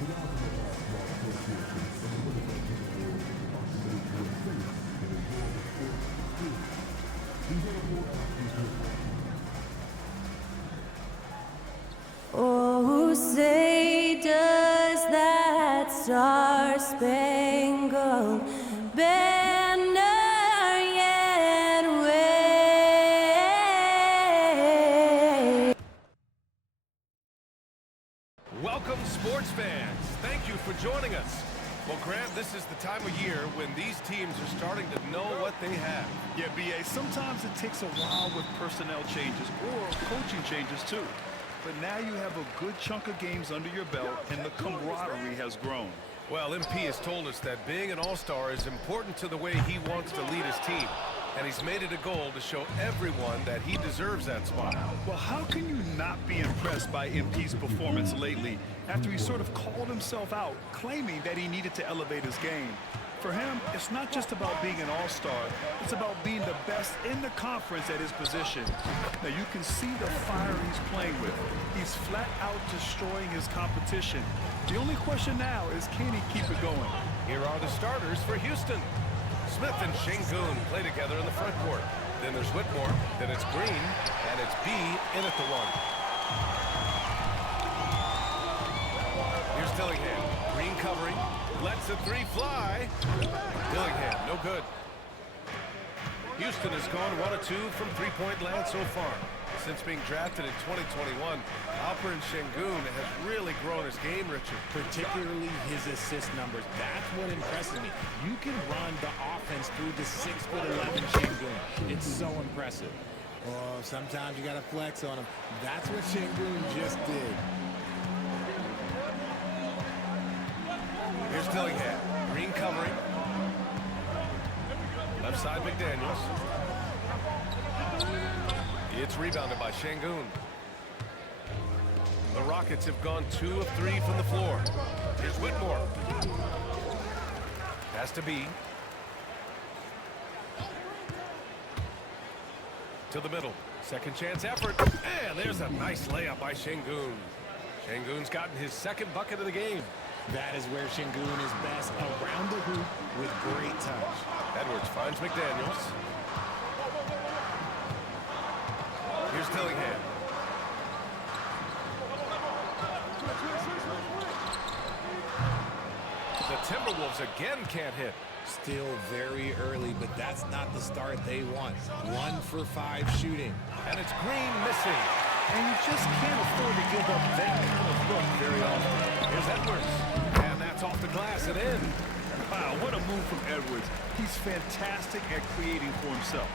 Oh, say does that star-spangled banner yet wave? Welcome, sports fans. Thank you for joining us. Well, Grant, this is the time of year when these teams are starting to know what they have. Yeah, B.A., sometimes it takes a while with personnel changes or coaching changes, too. But now you have a good chunk of games under your belt, and the camaraderie has grown. Well, MP has told us that being an all-star is important to the way he wants to lead his team. And he's made it a goal to show everyone that he deserves that spot. Well, how can you not be impressed by MP's performance lately after he sort of called himself out, claiming that he needed to elevate his game? For him, it's not just about being an all-star. It's about being the best in the conference at his position. Now, you can see the fire he's playing with. He's flat out destroying his competition. The only question now is, can he keep it going? Here are the starters for Houston. Smith and Şengün play together in the front court. Then there's Whitmore, then it's Green, and it's B in at the one. Here's Dillingham. Green covering. Lets the three fly. Dillingham, no good. Houston has gone 1 of 2 from three-point land so far. Since being drafted in 2021, Alperen Şengün has really grown his game, Richard. Particularly his assist numbers. That's what impresses me. You can run the offense through the 6'11" Şengün. It's so impressive. Oh, sometimes you got to flex on him. That's what Şengün just did. Here's Dillingham. Green covering. Left side McDaniels. It's rebounded by Şengün. The Rockets have gone 2 of 3 from the floor. Here's Whitmore. Has to be. To the middle. Second chance effort. And there's a nice layup by Şengün. Şengün's gotten his second bucket of the game. That is where Şengün is best, around the hoop with great touch. Edwards finds McDaniels. Here's Dillingham. The Timberwolves again can't hit. Still very early, but that's not the start they want. 1 for 5 shooting. And it's Green missing. And you just can't afford to give up that kind of look very often. Here's Edwards. And that's off the glass and in. Wow, what a move from Edwards. He's fantastic at creating for himself.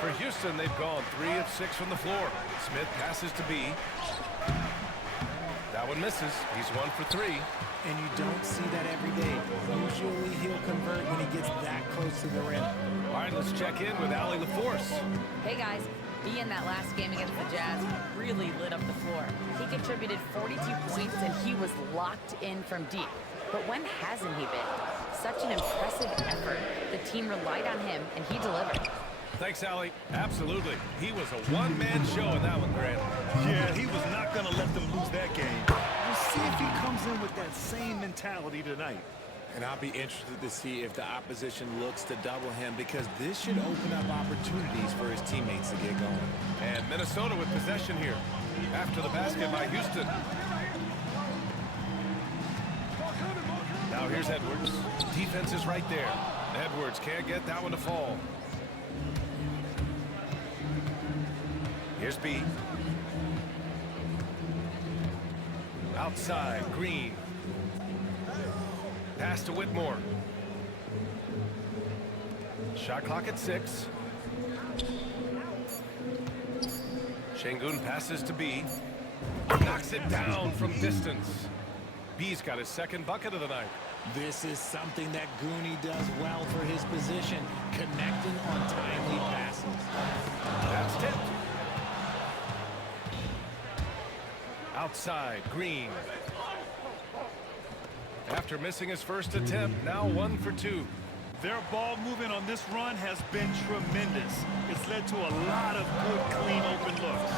For Houston, they've gone 3 of 6 from the floor. Smith passes to B. That one misses. He's 1 for 3. And you don't see that every day. Usually he'll convert when he gets that close to the rim. All right, let's check in with Allie LaForce. Hey guys, B in that last game against the Jazz really lit up the floor. He contributed 42 points and he was locked in from deep. But when hasn't he been? Such an impressive effort. The team relied on him and he delivered. Thanks, Allie. Absolutely. He was a one-man show in that one, Grant. Yeah, he was not going to let them lose that game. We'll see if he comes in with that same mentality tonight. And I'll be interested to see if the opposition looks to double him, because this should open up opportunities for his teammates to get going. And Minnesota with possession here. After the basket by Houston. Now here's Edwards. Defense is right there. Edwards can't get that one to fall. Here's B. Outside, Green. Pass to Whitmore. Shot clock at 6. Şengün passes to B. Knocks it down from distance. B's got his second bucket of the night. This is something that Goonie does well for his position, connecting on timely passes. That's tipped. Outside, Green. After missing his first attempt, now 1 for 2. Their ball movement on this run has been tremendous. It's led to a lot of good, clean, open looks.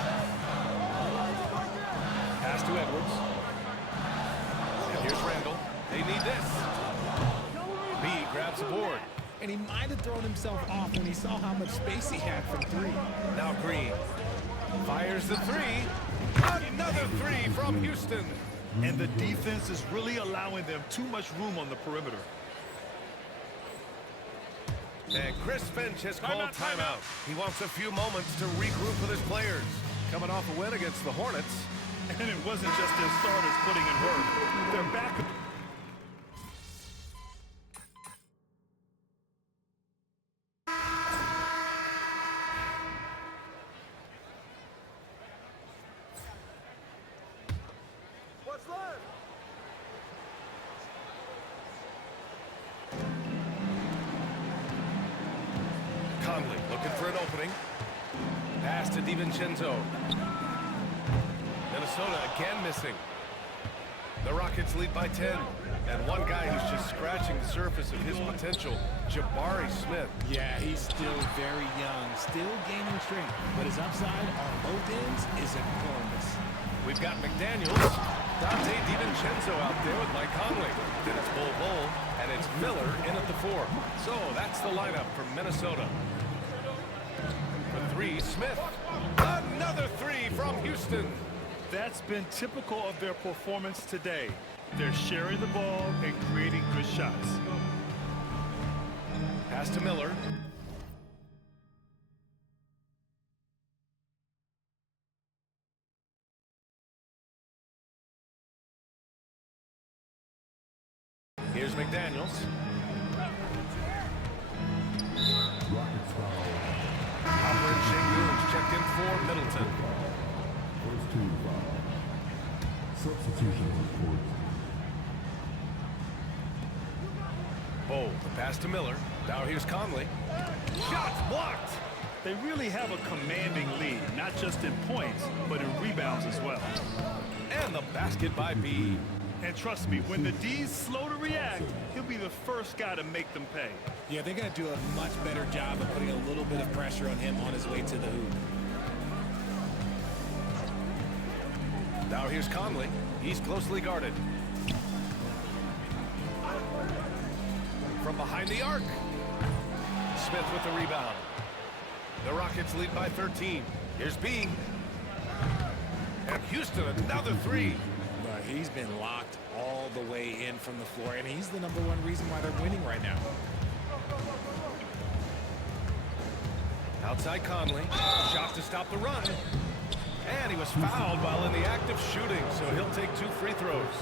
Pass to Edwards. need this. B grabs the board. And he might have thrown himself off when he saw how much space he had from three. Now Green fires the three. Another three from Houston. And the defense is really allowing them too much room on the perimeter. And Chris Finch has called timeout. He wants a few moments to regroup with his players. Coming off a win against the Hornets. And it wasn't just their starters putting in work. Their backup. Conley looking for an opening. Pass to DiVincenzo. Minnesota again missing. The Rockets lead by 10. And one guy who's just scratching the surface of his potential, Jabari Smith. Yeah, he's still very young, still gaining strength, but his upside on both ends is enormous. We've got McDaniels, Dante DiVincenzo out there with Mike Conley. Then it's Bull, and it's Miller in at the 4. So that's the lineup for Minnesota. For three, Smith. Another three from Houston. That's been typical of their performance today. They're sharing the ball and creating good shots. Pass to Miller. Here's McDaniels. Alperen Şengün checked in for Middleton. First team foul. Substitution report. Bowl, the pass to Miller. Now here's Conley. Shots blocked. They really have a commanding lead, not just in points, but in rebounds as well. And the basket by B. And trust me, when the D's slow to react, he'll be the first guy to make them pay. Yeah, they're going to do a much better job of putting a little bit of pressure on him on his way to the hoop. Now here's Conley. He's closely guarded. From behind the arc. Smith with the rebound. The Rockets lead by 13. Here's B. And Houston, another three. But he's been locked all the way in from the floor, and he's the #1 reason why they're winning right now. Outside Conley. Shot to stop the run. And he was fouled while in the act of shooting, so he'll take 2 free throws.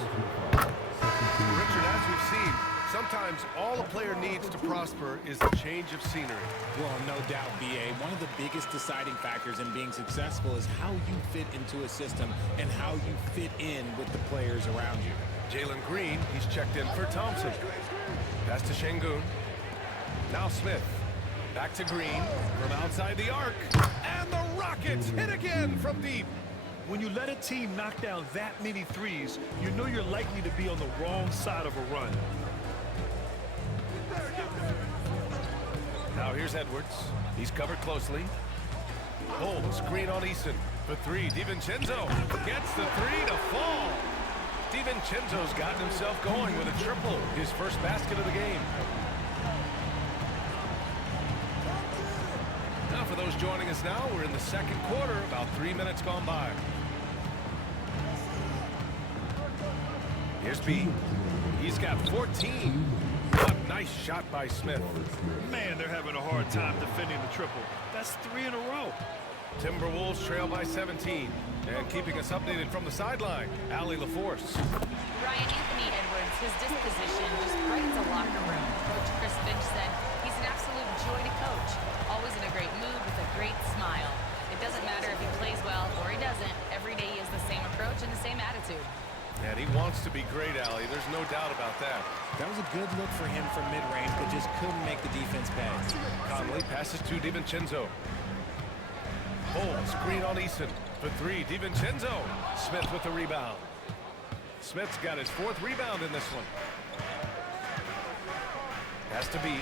Richard, as we've seen, sometimes all a player needs to prosper is a change of scenery. Well, no doubt, B.A. One of the biggest deciding factors in being successful is how you fit into a system and how you fit in with the players around you. Jalen Green, he's checked in for Thompson. Pass to Şengün. Now Smith. Back to Green from outside the arc. And the Rockets hit again from deep. When you let a team knock down that many threes, you know you're likely to be on the wrong side of a run. Now here's Edwards. He's covered closely. Oh, screen on Eason. For three, DiVincenzo gets the three to fall. DiVincenzo's gotten himself going with a triple, his first basket of the game. Now for those joining us now, we're in the second quarter, about 3 minutes gone by. Here's B. He's got 14. A nice shot by Smith. Man, they're having a hard time defending the triple. That's 3 in a row. Timberwolves trail by 17. And keeping us updated from the sideline, Allie LaForce. Ryan, Anthony Edwards, his disposition just brightens a locker room. Coach Chris Finch said he's an absolute joy to coach. Always in a great mood with a great smile. It doesn't matter if he plays well or he doesn't. Every day he has the same approach and the same attitude. And he wants to be great, Allie. There's no doubt about that. That was a good look for him from mid-range, but just couldn't make the defense pay. Conley passes to DiVincenzo. Oh, screen on Eason. For three, DiVincenzo. Smith with the rebound. Smith's got his 4th rebound in this one. Has to be.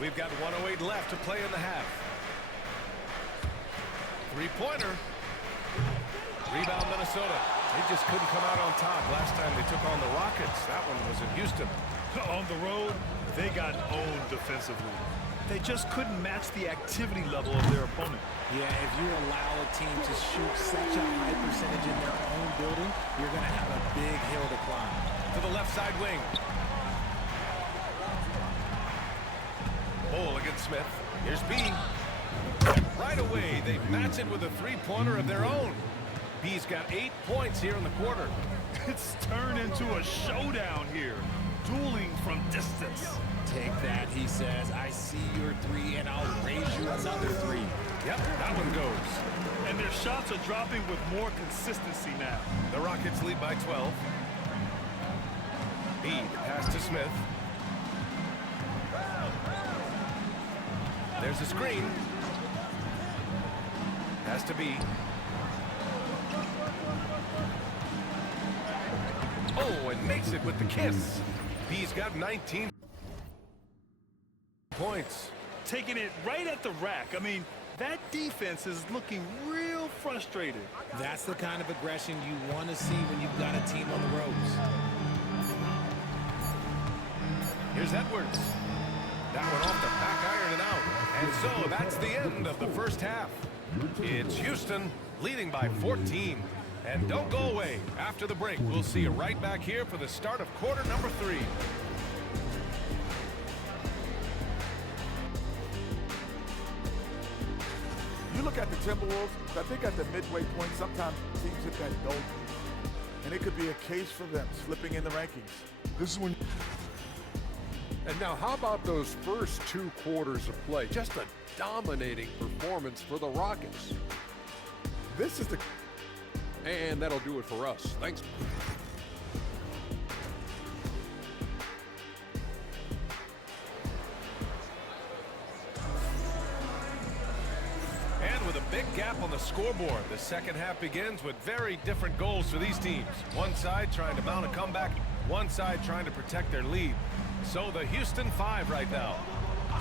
We've got 1:08 left to play in the half. Three-pointer. Rebound Minnesota. They just couldn't come out on top last time they took on the Rockets. That one was in Houston. On the road, they got owned defensively. They just couldn't match the activity level of their opponent. Yeah, if you allow a team to shoot such a high percentage in their own building, you're going to have a big hill to climb. To the left side wing. Ball against Smith. Here's B. Right away, they match it with a three-pointer of their own. B's got 8 points here in the quarter. It's turned into a showdown here. Dueling from distance. Take that, he says. I see your three, and I'll raise you another three. Yep, that one goes. And their shots are dropping with more consistency now. The Rockets lead by 12. B, pass to Smith. There's a screen. Pass to B. Oh, and makes it with the kiss. B's got 19 points. Taking it right at the rack. I mean, that defense is looking real frustrated. That's the kind of aggression you want to see when you've got a team on the ropes. Here's Edwards. That one off the back iron and out. And so that's the end of the first half. It's Houston leading by 14. And don't go away. After the break, we'll see you right back here for the start of quarter number 3. You look at the Timberwolves, I think at the midway point, sometimes teams hit that doldrum. And it could be a case for them slipping in the rankings. This is when. And now, how about those first 2 quarters of play? Just a dominating performance for the Rockets. This is the... And that'll do it for us. Thanks. And with a big gap on the scoreboard, the second half begins with very different goals for these teams. One side trying to mount a comeback, one side trying to protect their lead. So the Houston 5 right now.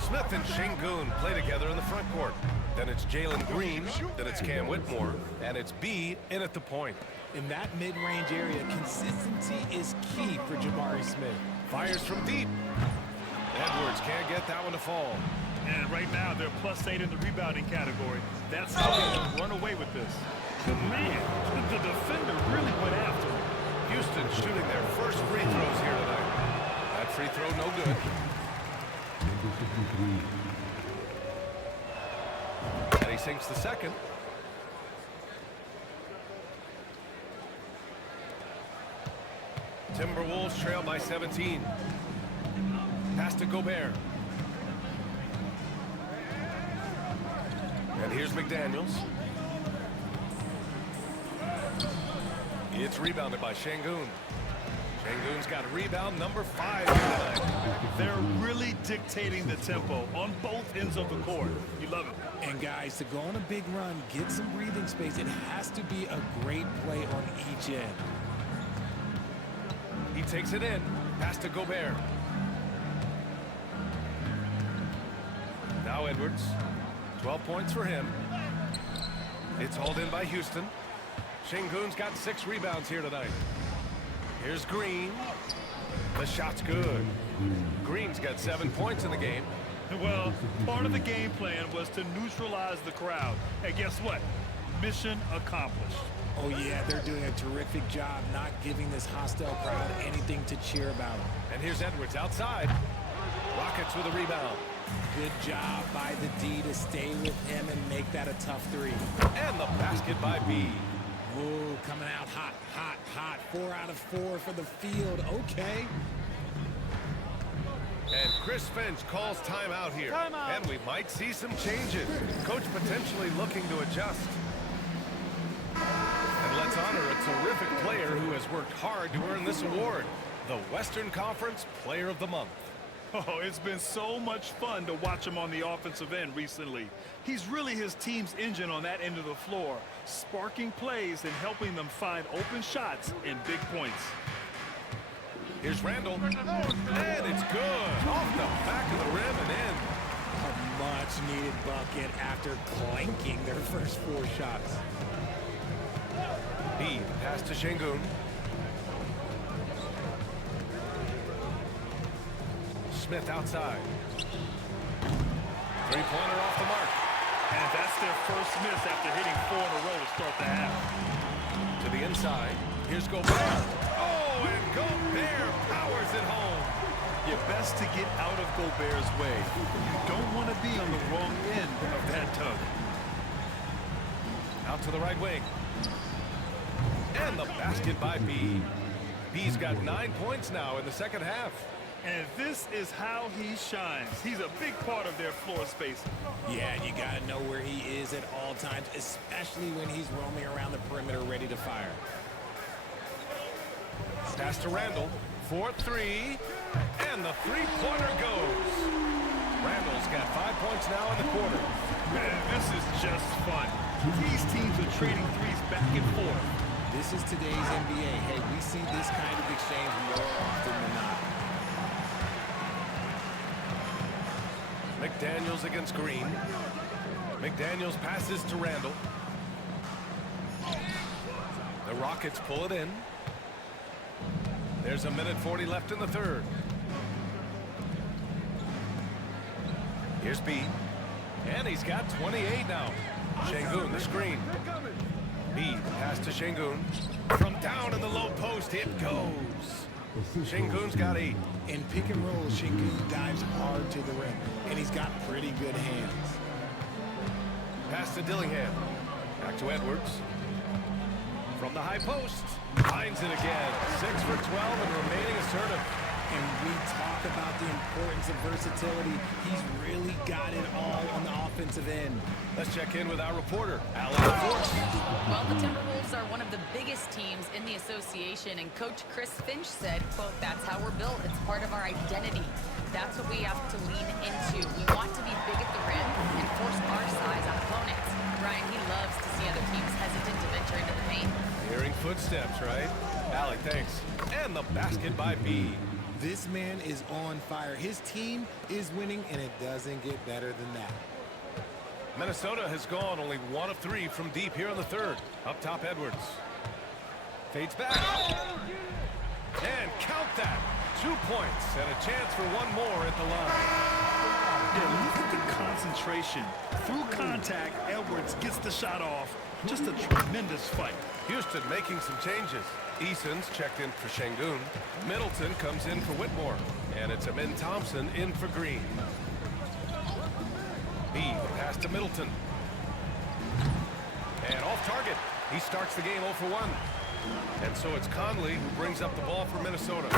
Smith and Şengün play together in the front court. Then it's Jalen Green, then it's Cam Whitmore, and it's B in at the point. In that mid-range area, consistency is key for Jabari Smith. Fires from deep. Edwards can't get that one to fall. And right now, they're +8 in the rebounding category. That's how they run away with this. Man, the defender really went after him. Houston shooting their first free throws here tonight. That free throw no good. Number 53. And he sinks the second. Timberwolves trail by 17. Pass to Gobert. And here's McDaniels. It's rebounded by Şengün. Şengün's got rebound number 5 tonight. They're really dictating the tempo on both ends of the court. You love it. And guys, to go on a big run, get some breathing space, it has to be a great play on each end. He takes it in. Pass to Gobert. Now Edwards. 12 points for him. It's hauled in by Houston. Şengün's got 6 rebounds here tonight. Here's Green. The shot's good. Green's got 7 points in the game. Well, part of the game plan was to neutralize the crowd. And guess what? Mission accomplished. Oh yeah, they're doing a terrific job not giving this hostile crowd anything to cheer about. And here's Edwards outside. Rockets with a rebound. Good job by the D to stay with him and make that a tough 3. And the basket by B. Ooh, coming out hot, hot, hot. 4 out of 4 for the field. Okay. And Chris Finch calls timeout here. Timeout. And we might see some changes. Coach potentially looking to adjust. And let's honor a terrific player who has worked hard to earn this award. The Western Conference Player of the Month. Oh, it's been so much fun to watch him on the offensive end recently. He's really his team's engine on that end of the floor, sparking plays and helping them find open shots and big points. Here's Randall. And it's good. Off the back of the rim and in. A much-needed bucket after clanking their first 4 shots. B, the pass to Şengün. Smith outside. Three-pointer off the mark. And that's their first miss after hitting 4 in a row to start the half. To the inside. Here's Gobert. Oh, and Gobert powers it home. You're best to get out of Gobert's way. You don't want to be on the wrong end of that tug. Out to the right wing. And the basket by B. B's got 9 points now in the second half. And this is how he shines. He's a big part of their floor space. Yeah, you got to know where he is at all times, especially when he's roaming around the perimeter ready to fire. Pass to Randall. 4-3. And the three-pointer goes. Randall's got 5 points now in the quarter. Man, this is just fun. These teams are trading threes back and forth. This is today's NBA. Hey, we see this kind of exchange more often than not. McDaniels against Green. McDaniels passes to Randall. The Rockets pull it in. There's 1:40 left in the third. Here's B. And he's got 28 now. Şengün, the screen. B, pass to Şengün. From down in the low post, it goes. Şengün's got 8. In pick and roll, Şengün dives hard to the rim, and he's got pretty good hands. Pass to Dillingham. Back to Edwards. From the high post. Finds it again. 6 for 12 and remaining assertive. And we talk about the importance of versatility. He's really got it all on the offensive end. Let's check in with our reporter, Alperen Şengün. Well, the Timberwolves are one of the biggest teams in the association, and Coach Chris Finch said, quote, "That's how we're built. It's part of our identity. That's what we have to lean into. We want to be big at the rim and force our size on opponents." Brian, he loves to see other teams hesitant to venture into the paint. Hearing footsteps, right? Allie, thanks. And the basket by B. This man is on fire. His team is winning, and it doesn't get better than that. Minnesota has gone only 1 of 3 from deep here in the third. Up top, Edwards. Fades back. And count that. 2 points and a chance for one more at the line. Yeah, look at the concentration. Through contact, Edwards gets the shot off. Just a tremendous fight. Houston making some changes. Eason's checked in for Şengün. Middleton comes in for Whitmore. And it's Amin Thompson in for Green. B, the pass to Middleton. And off target. He starts the game 0 for 1. And so it's Conley who brings up the ball for Minnesota. Oh,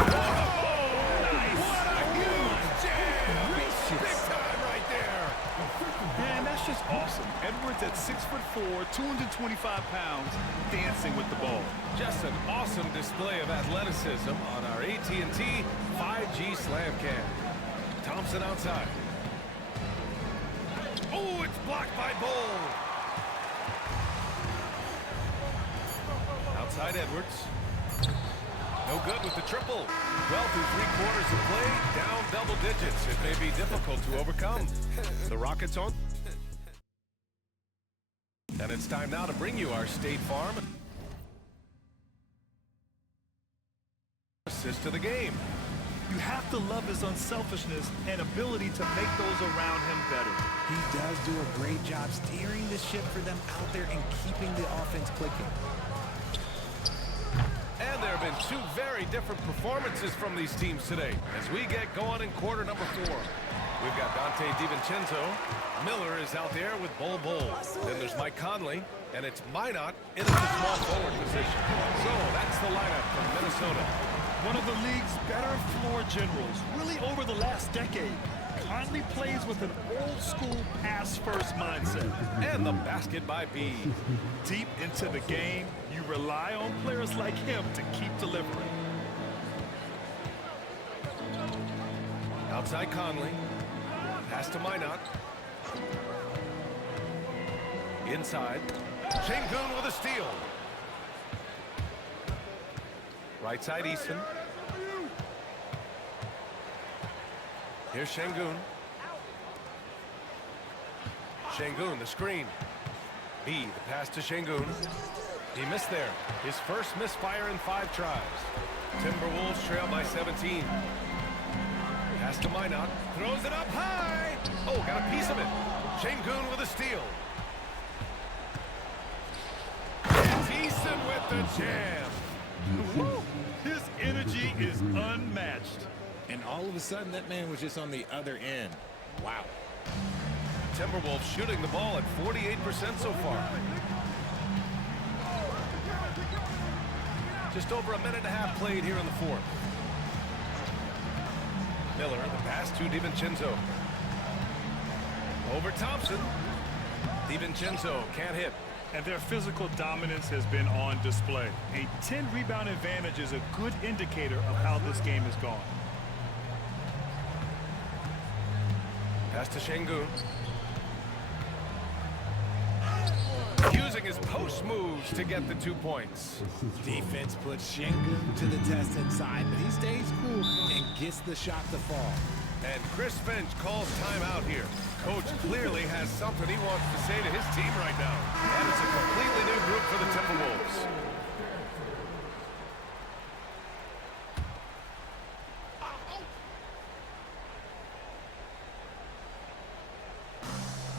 nice! What a huge jam! Big time right there! Man, that's just awesome. Edwards at 6'4", 225 pounds, dancing with the ball. Just an awesome display of athleticism on our AT&T 5G Slam Cam. Thompson outside. Oh, it's blocked by Bull. Outside Edwards. No good with the triple. Well, through 3 quarters of play, down double digits. It may be difficult to overcome. The Rockets on. And it's time now to bring you our State Farm assist to the game. You have to love his unselfishness and ability to make those around him better. He does do a great job steering the ship for them out there and keeping the offense clicking. And there have been 2 very different performances from these teams today as we get going in quarter number 4. We've got Dante DiVincenzo. Miller is out there with Bol Bol. Then there's Mike Conley, and it's Minot in the small forward position. So that's the lineup from Minnesota. One of the league's better floor generals, really over the last decade. Conley plays with an old-school pass-first mindset. And the basket by B. Deep into the game, you rely on players like him to keep delivering. Outside Conley. Pass to Minot. Inside. Şengün with a steal. Right side Easton. Here's Şengün. Şengün, the screen. B, the pass to Şengün. He missed there. His first misfire in 5 tries. Timberwolves trail by 17. Pass to Minot. Throws it up high. Oh, got a piece of it. Şengün with a steal. Decent with the jam. Woo! His energy is unmatched. And all of a sudden, that man was just on the other end. Wow. Timberwolves shooting the ball at 48% so far. Just over a minute and a half played here in the 4th. Miller, the pass to DiVincenzo. Over Thompson. DiVincenzo can't hit. And their physical dominance has been on display. A 10-rebound advantage is a good indicator of how this game has gone. Pass to Şengün. Using his post moves to get the 2 points. Defense puts Şengün to the test inside, but he stays cool and gets the shot to fall. And Chris Finch calls timeout here. Coach clearly has something he wants to say to his team right now. And it's a completely new group for the Timberwolves.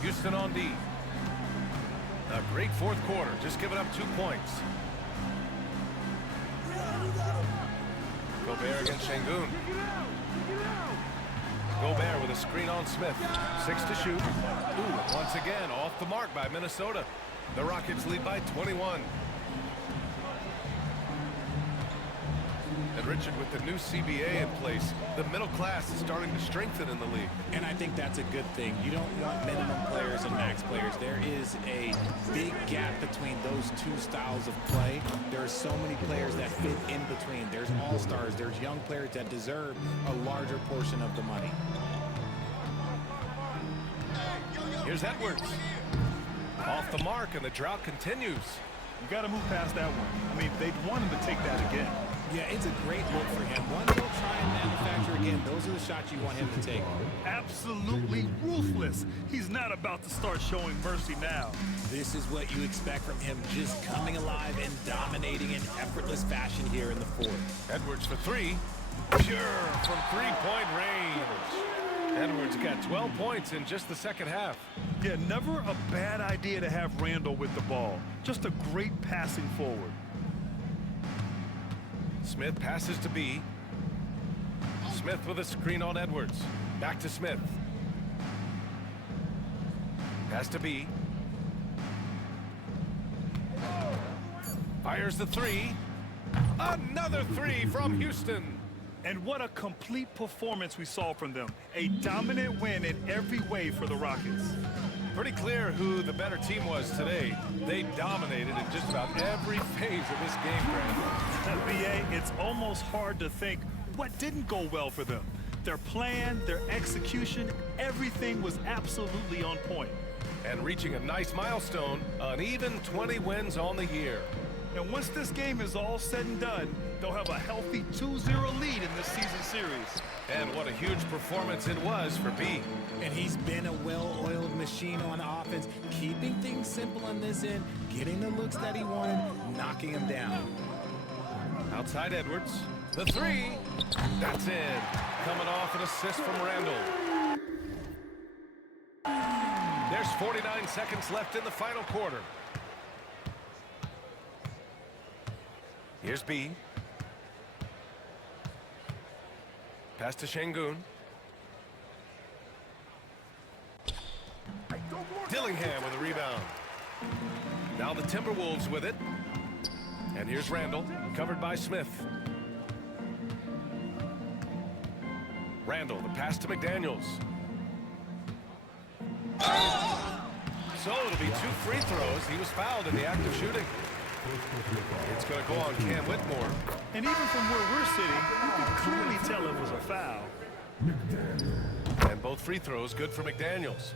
Houston on D. A great 4th quarter, just giving up 2 points. Gobert against Şengün. Gobert with a screen on Smith. 6 to shoot. Ooh, once again, off the mark by Minnesota. The Rockets lead by 21. And Richard, with the new CBA in place, the middle class is starting to strengthen in the league. And I think that's a good thing. You don't want minimum players and max players. There is a big gap between those 2 styles of play. There are so many players that fit in between. There's all-stars. There's young players that deserve a larger portion of the money. Here's Edwards. Off the mark, and the drought continues. You got to move past that one. I mean, they'd want him to take that again. Yeah, it's a great look for him. One he'll try and manufacture again. Those are the shots you want him to take. Absolutely ruthless. He's not about to start showing mercy now. This is what you expect from him, just coming alive and dominating in effortless fashion here in the 4th. Edwards for 3. Pure from 3-point range. Edwards got 12 points in just the 2nd half. Yeah, never a bad idea to have Randall with the ball. Just a great passing forward. Smith passes to B. Smith with a screen on Edwards. Back to Smith. Pass to B. Fires the 3. Another 3 from Houston. And what a complete performance we saw from them. A dominant win in every way for the Rockets. Pretty clear who the better team was today. They dominated in just about every phase of this game, Grant. BA, it's almost hard to think what didn't go well for them. Their plan, their execution, everything was absolutely on point. And reaching a nice milestone, an even 20 wins on the year. And once this game is all said and done, they'll have a healthy 2-0 lead in this season series. And what a huge performance it was for B. And he's been a well-oiled machine on offense, keeping things simple on this end, getting the looks that he wanted, knocking him down. Outside Edwards, the 3, that's in. Coming off an assist from Randall. There's 49 seconds left in the final quarter. Here's B. Pass to Şengün. Dillingham with a rebound. Now the Timberwolves with it. And here's Randall, covered by Smith. Randall, the pass to McDaniels. So it'll be 2 free throws. He was fouled in the act of shooting. It's going to go on Cam Whitmore. And even from where we're sitting, you can clearly tell it was a foul. And both free throws good for McDaniels.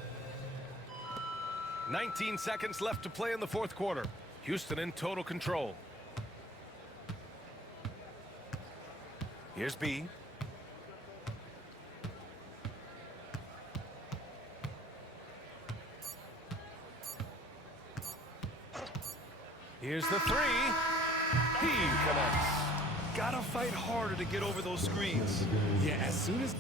19 seconds left to play in the 4th quarter. Houston in total control. Here's B. Here's the three. He connects. Gotta fight harder to get over those screens. Yeah, as soon as